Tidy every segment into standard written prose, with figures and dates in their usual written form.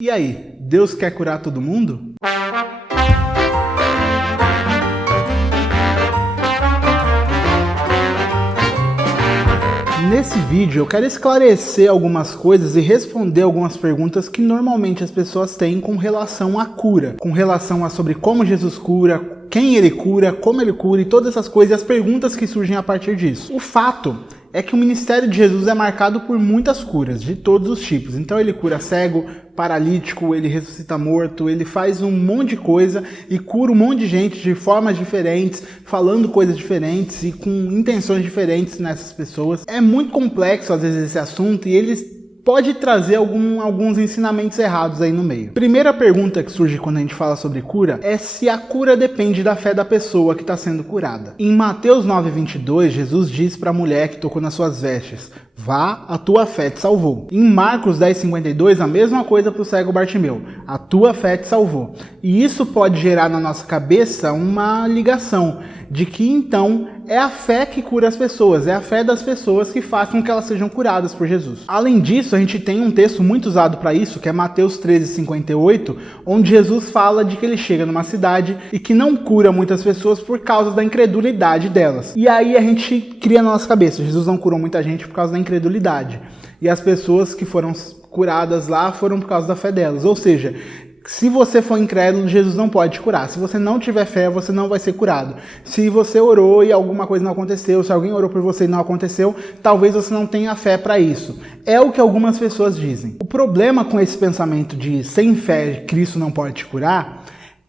E aí, Deus quer curar todo mundo? Nesse vídeo eu quero esclarecer algumas coisas e responder algumas perguntas que normalmente as pessoas têm com relação à cura, com relação a sobre como Jesus cura, quem ele cura, como ele cura e todas essas coisas e as perguntas que surgem a partir disso. O fato é que o ministério de Jesus é marcado por muitas curas, de todos os tipos. Então ele cura cego, paralítico, ele ressuscita morto, ele faz um monte de coisa e cura um monte de gente de formas diferentes, falando coisas diferentes e com intenções diferentes nessas pessoas. É muito complexo às vezes esse assunto e eles pode trazer alguns ensinamentos errados aí no meio. Primeira pergunta que surge quando a gente fala sobre cura é se a cura depende da fé da pessoa que está sendo curada. Em Mateus 9:22, Jesus diz para a mulher que tocou nas suas vestes: vá, a tua fé te salvou. Em Marcos 10:52, a mesma coisa para o cego Bartimeu: a tua fé te salvou. E isso pode gerar na nossa cabeça uma ligação de que então é a fé que cura as pessoas, é a fé das pessoas que faz com que elas sejam curadas por Jesus. Além disso, a gente tem um texto muito usado para isso, que é Mateus 13:58, onde Jesus fala de que ele chega numa cidade e que não cura muitas pessoas por causa da incredulidade delas. E aí a gente cria na nossa cabeça: Jesus não curou muita gente por causa da incredulidade. E as pessoas que foram curadas lá foram por causa da fé delas. Ou seja, se você for incrédulo, Jesus não pode te curar. Se você não tiver fé, você não vai ser curado. Se você orou e alguma coisa não aconteceu, se alguém orou por você e não aconteceu, talvez você não tenha fé para isso. É o que algumas pessoas dizem. O problema com esse pensamento de sem fé, Cristo não pode te curar,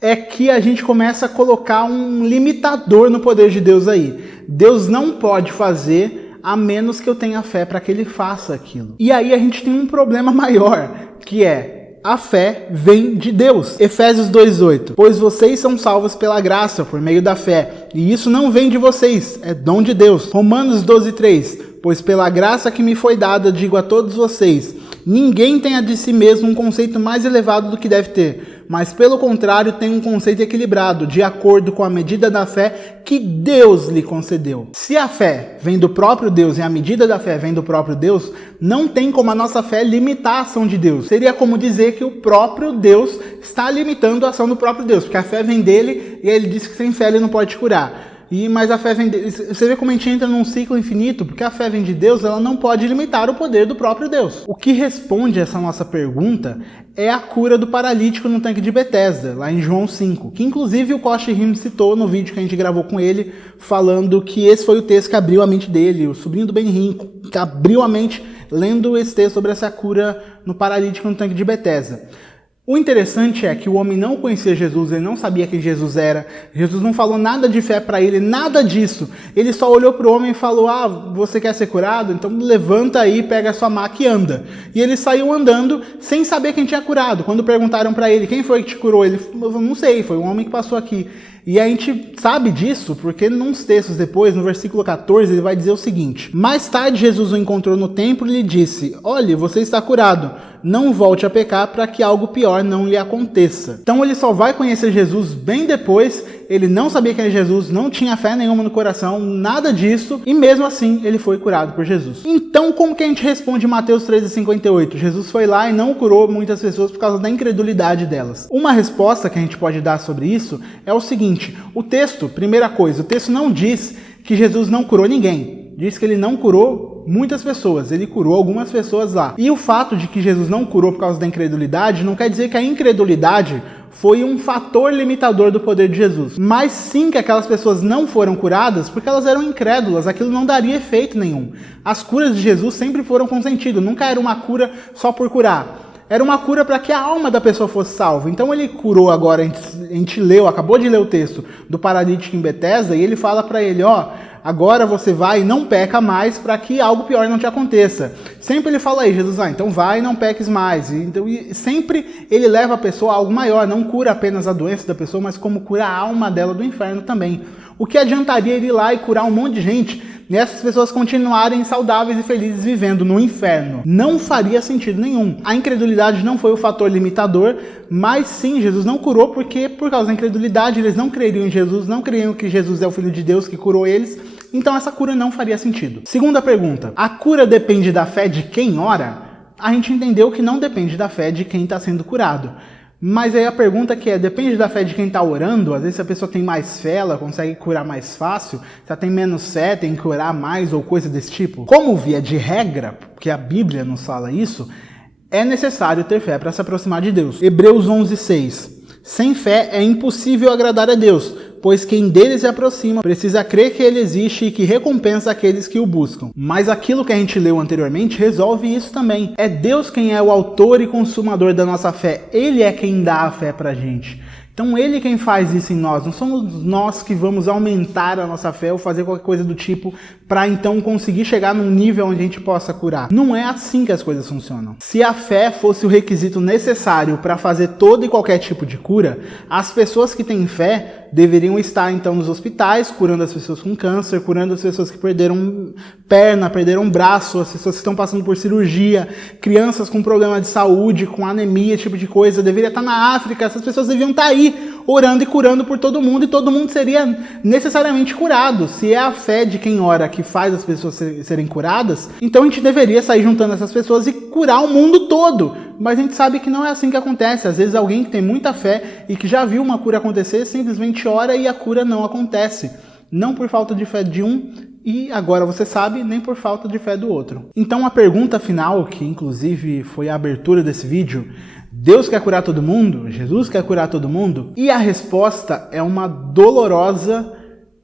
é que a gente começa a colocar um limitador no poder de Deus aí. Deus não pode fazer a menos que eu tenha fé para que ele faça aquilo. E aí a gente tem um problema maior, que é: a fé vem de Deus. Efésios 2:8. Pois vocês são salvos pela graça, por meio da fé. E isso não vem de vocês, é dom de Deus. Romanos 12:3. Pois pela graça que me foi dada, digo a todos vocês: ninguém tenha de si mesmo um conceito mais elevado do que deve ter, mas pelo contrário tem um conceito equilibrado, de acordo com a medida da fé que Deus lhe concedeu. Se a fé vem do próprio Deus e a medida da fé vem do próprio Deus, não tem como a nossa fé limitar a ação de Deus. Seria como dizer que o próprio Deus está limitando a ação do próprio Deus, porque a fé vem dele e ele diz que sem fé ele não pode te curar. Mas a fé vem de... Você vê como a gente entra num ciclo infinito, porque a fé vem de Deus, ela não pode limitar o poder do próprio Deus. O que responde a essa nossa pergunta é a cura do paralítico no tanque de Betesda, lá em João 5, que inclusive o Koshi Rim citou no vídeo que a gente gravou com ele, falando que esse foi o texto que abriu a mente dele, o sobrinho do Ben Rim, que abriu a mente lendo esse texto sobre essa cura no paralítico no tanque de Betesda. O interessante é que o homem não conhecia Jesus, ele não sabia quem Jesus era, Jesus não falou nada de fé para ele, nada disso. Ele só olhou para o homem e falou: ah, você quer ser curado? Então levanta aí, pega a sua maca e anda. E ele saiu andando sem saber quem tinha curado. Quando perguntaram para ele: quem foi que te curou? Ele falou: não sei, foi um homem que passou aqui. E a gente sabe disso porque nos textos depois, no versículo 14, ele vai dizer o seguinte: mais tarde Jesus o encontrou no templo e lhe disse: olhe, você está curado, não volte a pecar para que algo pior não lhe aconteça. Então ele só vai conhecer Jesus bem depois, ele não sabia quem era Jesus, não tinha fé nenhuma no coração, nada disso, e mesmo assim ele foi curado por Jesus. Então como que a gente responde Mateus 13:58? Jesus foi lá e não curou muitas pessoas por causa da incredulidade delas. Uma resposta que a gente pode dar sobre isso é o seguinte: o texto, primeira coisa, o texto não diz que Jesus não curou ninguém. Diz que ele não curou muitas pessoas, ele curou algumas pessoas lá. E o fato de que Jesus não curou por causa da incredulidade não quer dizer que a incredulidade foi um fator limitador do poder de Jesus. Mas sim que aquelas pessoas não foram curadas porque elas eram incrédulas, aquilo não daria efeito nenhum. As curas de Jesus sempre foram com sentido, nunca era uma cura só por curar. Era uma cura para que a alma da pessoa fosse salva. Então ele curou agora, a gente leu, acabou de ler o texto do paralítico em Betesda, e ele fala para ele: ó, agora você vai e não peca mais para que algo pior não te aconteça. Sempre ele fala aí, Jesus, então vai e não peques mais. Então, sempre ele leva a pessoa a algo maior, não cura apenas a doença da pessoa, mas como cura a alma dela do inferno também. O que adiantaria ele ir lá e curar um monte de gente e essas pessoas continuarem saudáveis e felizes vivendo no inferno? Não faria sentido nenhum. A incredulidade não foi o fator limitador, mas sim, Jesus não curou porque por causa da incredulidade eles não creriam em Jesus, não creriam que Jesus é o Filho de Deus que curou eles, então essa cura não faria sentido. Segunda pergunta: a cura depende da fé de quem ora? a gente entendeu que não depende da fé de quem está sendo curado. Mas aí a pergunta que depende da fé de quem está orando. Às vezes se a pessoa tem mais fé, ela consegue curar mais fácil. Se ela tem menos fé, tem que curar mais ou coisa desse tipo. Como via de regra, porque a Bíblia nos fala isso, é necessário ter fé para se aproximar de Deus. Hebreus 11:6. Sem fé é impossível agradar a Deus, pois quem dele se aproxima precisa crer que ele existe e que recompensa aqueles que o buscam. Mas aquilo que a gente leu anteriormente resolve isso também. É Deus quem é o autor e consumador da nossa fé. Ele é quem dá a fé pra gente. Então ele quem faz isso em nós. Não somos nós que vamos aumentar a nossa fé ou fazer qualquer coisa do tipo para então conseguir chegar num nível onde a gente possa curar. Não é assim que as coisas funcionam. Se a fé fosse o requisito necessário para fazer todo e qualquer tipo de cura, as pessoas que têm fé deveriam estar então nos hospitais, curando as pessoas com câncer, curando as pessoas que perderam perna, perderam braço, as pessoas que estão passando por cirurgia, crianças com problema de saúde, com anemia, esse tipo de coisa. Deveria estar na África, essas pessoas deviam estar aí orando e curando por todo mundo, e todo mundo seria necessariamente curado. Se é a fé de quem ora que faz as pessoas serem curadas, então a gente deveria sair juntando essas pessoas e curar o mundo todo. Mas a gente sabe que não é assim que acontece. Às vezes alguém que tem muita fé e que já viu uma cura acontecer, simplesmente ora e a cura não acontece. Não por falta de fé de um, e agora você sabe, nem por falta de fé do outro. Então a pergunta final, que inclusive foi a abertura desse vídeo: Deus quer curar todo mundo? Jesus quer curar todo mundo? E a resposta é uma dolorosa,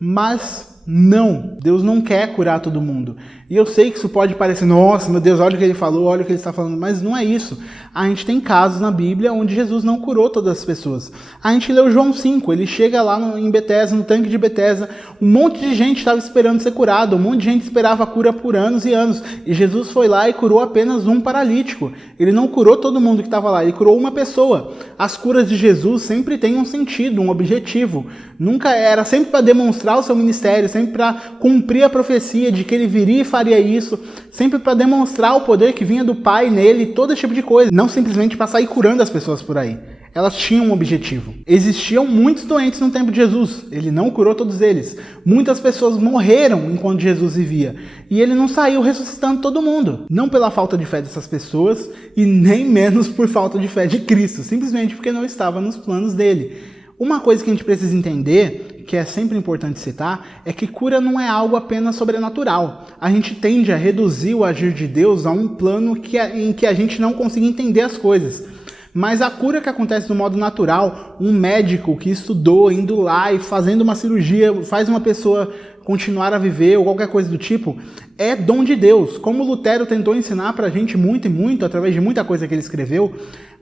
mas não. Deus não quer curar todo mundo. E eu sei que isso pode parecer, nossa, meu Deus, olha o que ele falou, olha o que ele está falando, mas não é isso. A gente tem casos na Bíblia onde Jesus não curou todas as pessoas. A gente leu João 5, ele chega lá em Betesda, no tanque de Betesda, um monte de gente estava esperando ser curado, um monte de gente esperava a cura por anos e anos, e Jesus foi lá e curou apenas um paralítico. Ele não curou todo mundo que estava lá, ele curou uma pessoa. As curas de Jesus sempre têm um sentido, um objetivo. Nunca era sempre para demonstrar o seu ministério, sempre para cumprir a profecia de que ele viria e faria isso, sempre para demonstrar o poder que vinha do Pai nele, todo esse tipo de coisa. Não simplesmente para sair curando as pessoas por aí. Elas tinham um objetivo. Existiam muitos doentes no tempo de Jesus. Ele não curou todos eles. Muitas pessoas morreram enquanto Jesus vivia. E ele não saiu ressuscitando todo mundo. Não pela falta de fé dessas pessoas e nem menos por falta de fé de Cristo. Simplesmente porque não estava nos planos dele. Uma coisa que a gente precisa entender, que é sempre importante citar, é que cura não é algo apenas sobrenatural. A gente tende a reduzir o agir de Deus a um plano em que a gente não consiga entender as coisas. Mas a cura que acontece no modo natural, um médico que estudou, indo lá e fazendo uma cirurgia, faz uma pessoa continuar a viver ou qualquer coisa do tipo, é dom de Deus. Como Lutero tentou ensinar pra gente muito e muito, através de muita coisa que ele escreveu,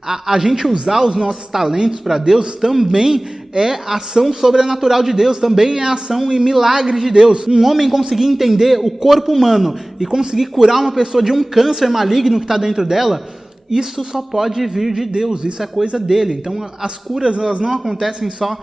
a gente usar os nossos talentos para Deus também é ação sobrenatural de Deus, também é ação e milagre de Deus. Um homem conseguir entender o corpo humano e conseguir curar uma pessoa de um câncer maligno que está dentro dela, isso só pode vir de Deus, isso é coisa dele. Então as curas, elas não acontecem só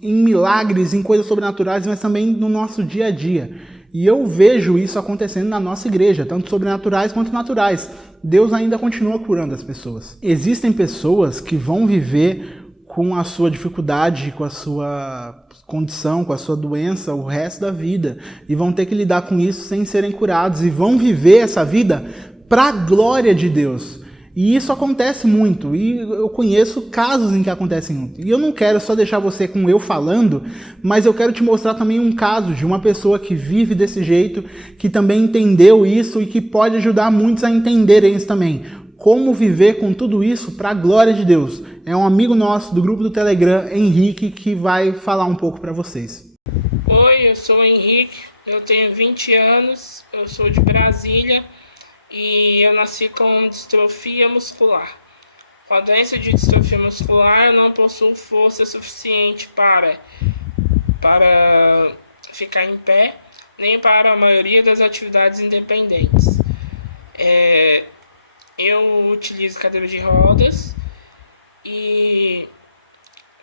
em milagres, em coisas sobrenaturais, mas também no nosso dia a dia. E eu vejo isso acontecendo na nossa igreja, tanto sobrenaturais quanto naturais. Deus ainda continua curando as pessoas. Existem pessoas que vão viver com a sua dificuldade, com a sua condição, com a sua doença o resto da vida. E vão ter que lidar com isso sem serem curados. E vão viver essa vida para a glória de Deus. E isso acontece muito, e eu conheço casos em que acontecem muito. E eu não quero só deixar você com eu falando, mas eu quero te mostrar também um caso de uma pessoa que vive desse jeito, que também entendeu isso e que pode ajudar muitos a entenderem isso também. Como viver com tudo isso para a glória de Deus. É um amigo nosso do grupo do Telegram, Henrique, que vai falar um pouco para vocês. Oi, eu sou o Henrique, eu tenho 20 anos, eu sou de Brasília. E eu nasci com distrofia muscular. Com a doença de distrofia muscular, eu não possuo força suficiente para ficar em pé, nem para a maioria das atividades independentes. Eu utilizo cadeira de rodas e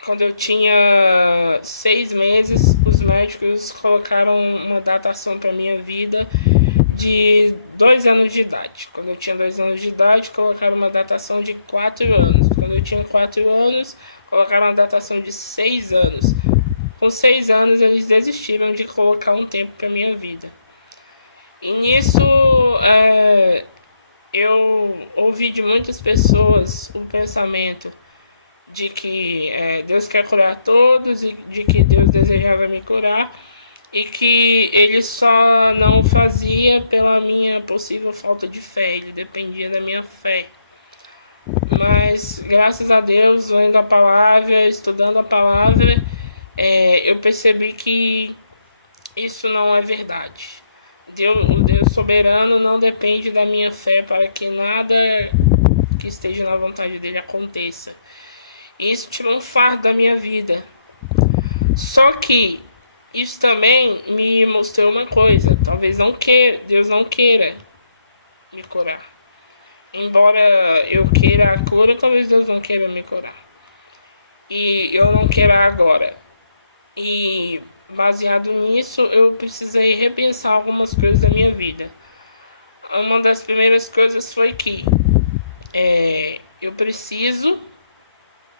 quando eu tinha 6 meses, os médicos colocaram uma datação para minha vida de 2 anos de idade. Quando eu tinha 2 anos de idade, colocaram uma datação de 4 anos. Quando eu tinha 4 anos, colocaram uma datação de 6 anos. Com 6 anos, eles desistiram de colocar um tempo para minha vida. E nisso, eu ouvi de muitas pessoas o pensamento de que Deus quer curar todos e de que Deus desejava me curar e que ele só não fazia pela minha possível falta de fé, ele dependia da minha fé. Mas graças a Deus, lendo a palavra, estudando a palavra, eu percebi que isso não é verdade. O Deus soberano não depende da minha fé para que nada que esteja na vontade dele aconteça. E isso tirou um fardo da minha vida. Só que isso também me mostrou uma coisa. Talvez Deus não queira me curar. Embora eu queira a cura, talvez Deus não queira me curar. E eu não queira agora. E baseado nisso, eu precisei repensar algumas coisas da minha vida. Uma das primeiras coisas foi que eu preciso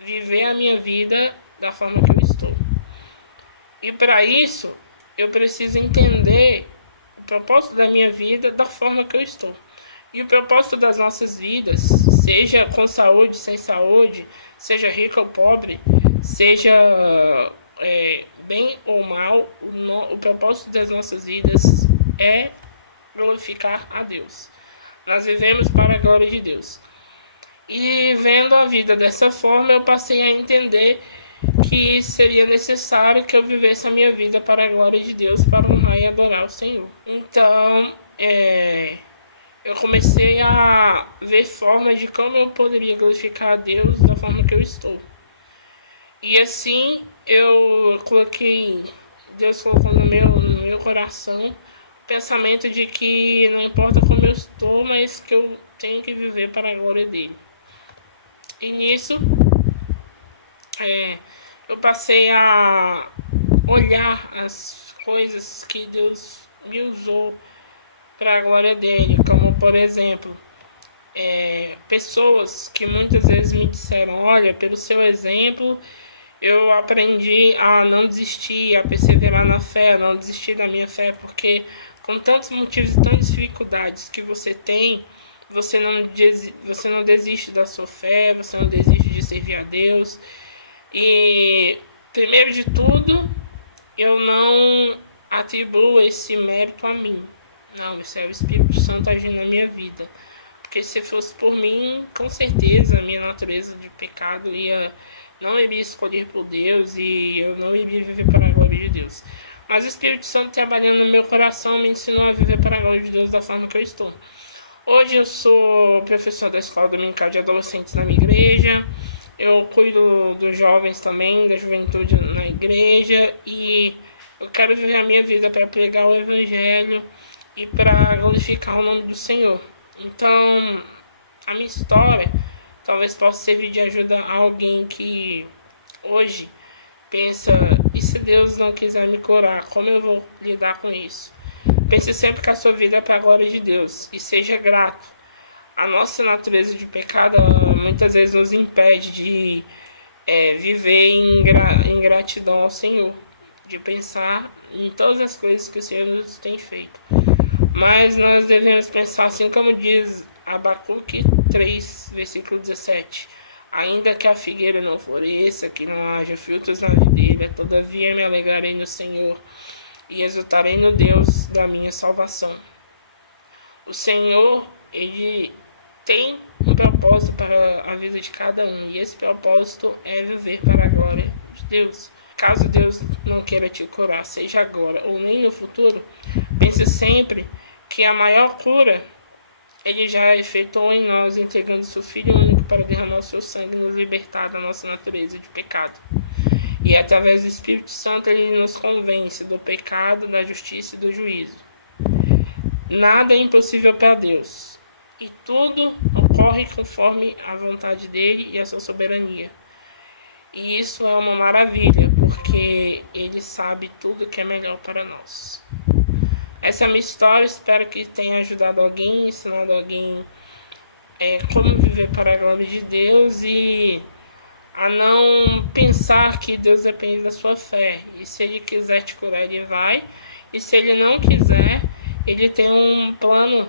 viver a minha vida da forma que eu estou. E para isso, eu preciso entender o propósito da minha vida da forma que eu estou. E o propósito das nossas vidas, seja com saúde, sem saúde, seja rico ou pobre, seja bem ou mal, o propósito das nossas vidas é glorificar a Deus. Nós vivemos para a glória de Deus. E vendo a vida dessa forma, eu passei a entender que seria necessário que eu vivesse a minha vida para a glória de Deus, para honrar e adorar o Senhor. Então, eu comecei a ver formas de como eu poderia glorificar a Deus da forma que eu estou. E assim, Deus colocou no meu coração o pensamento de que não importa como eu estou, mas que eu tenho que viver para a glória dele. E nisso, eu passei a olhar as coisas que Deus me usou para a glória dele, como por exemplo, pessoas que muitas vezes me disseram: olha, pelo seu exemplo, eu aprendi a não desistir, a perseverar na fé, a não desistir da minha fé, porque com tantos motivos e tantas dificuldades que você tem, você não desiste da sua fé, você não desiste de servir a Deus. E, primeiro de tudo, eu não atribuo esse mérito a mim. Não, isso é o Espírito Santo agindo na minha vida. Porque se fosse por mim, com certeza a minha natureza de pecado não iria escolher por Deus e eu não iria viver para a glória de Deus. Mas o Espírito Santo trabalhando no meu coração me ensinou a viver para a glória de Deus da forma que eu estou. Hoje eu sou professor da Escola Dominical de Adolescentes na minha igreja. Eu cuido dos jovens também, da juventude na igreja. E eu quero viver a minha vida para pregar o Evangelho e para glorificar o nome do Senhor. Então, a minha história talvez possa servir de ajuda a alguém que hoje pensa: e se Deus não quiser me curar, como eu vou lidar com isso? Pense sempre que a sua vida é para a glória de Deus e seja grato. A nossa natureza de pecado muitas vezes nos impede de viver em gratidão ao Senhor, de pensar em todas as coisas que o Senhor nos tem feito. Mas nós devemos pensar assim como diz Abacuque 3, versículo 17. Ainda que a figueira não floresça, que não haja frutos na videira, todavia me alegrarei no Senhor e exultarei no Deus da minha salvação. O Senhor, Ele tem um propósito para a vida de cada um, e esse propósito é viver para a glória de Deus. Caso Deus não queira te curar, seja agora ou nem no futuro, pense sempre que a maior cura Ele já efetuou em nós, entregando seu Filho único para derramar o seu sangue e nos libertar da nossa natureza de pecado. E através do Espírito Santo Ele nos convence do pecado, da justiça e do juízo. Nada é impossível para Deus, e tudo ocorre conforme a vontade dEle e a sua soberania. E isso é uma maravilha, porque Ele sabe tudo que é melhor para nós. Essa é a minha história, espero que tenha ajudado alguém, ensinado alguém como viver para a glória de Deus e a não pensar que Deus depende da sua fé. E se Ele quiser te curar, Ele vai. E se Ele não quiser, Ele tem um plano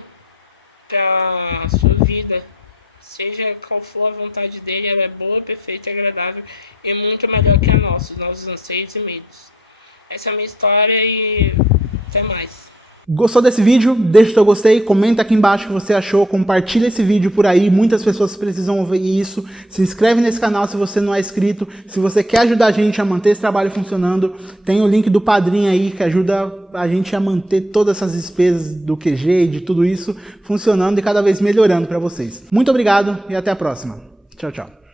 para a sua vida. Seja qual for a vontade dele, ela é boa, perfeita, agradável e muito melhor que a nossa, os nossos anseios e medos. Essa é a minha história e até mais. Gostou desse vídeo? Deixa o seu gostei, comenta aqui embaixo o que você achou, compartilha esse vídeo por aí, muitas pessoas precisam ouvir isso. Se inscreve nesse canal se você não é inscrito. Se você quer ajudar a gente a manter esse trabalho funcionando, tem o link do Padrim aí que ajuda a gente a manter todas essas despesas do QG e de tudo isso funcionando e cada vez melhorando para vocês. Muito obrigado e até a próxima. Tchau, tchau.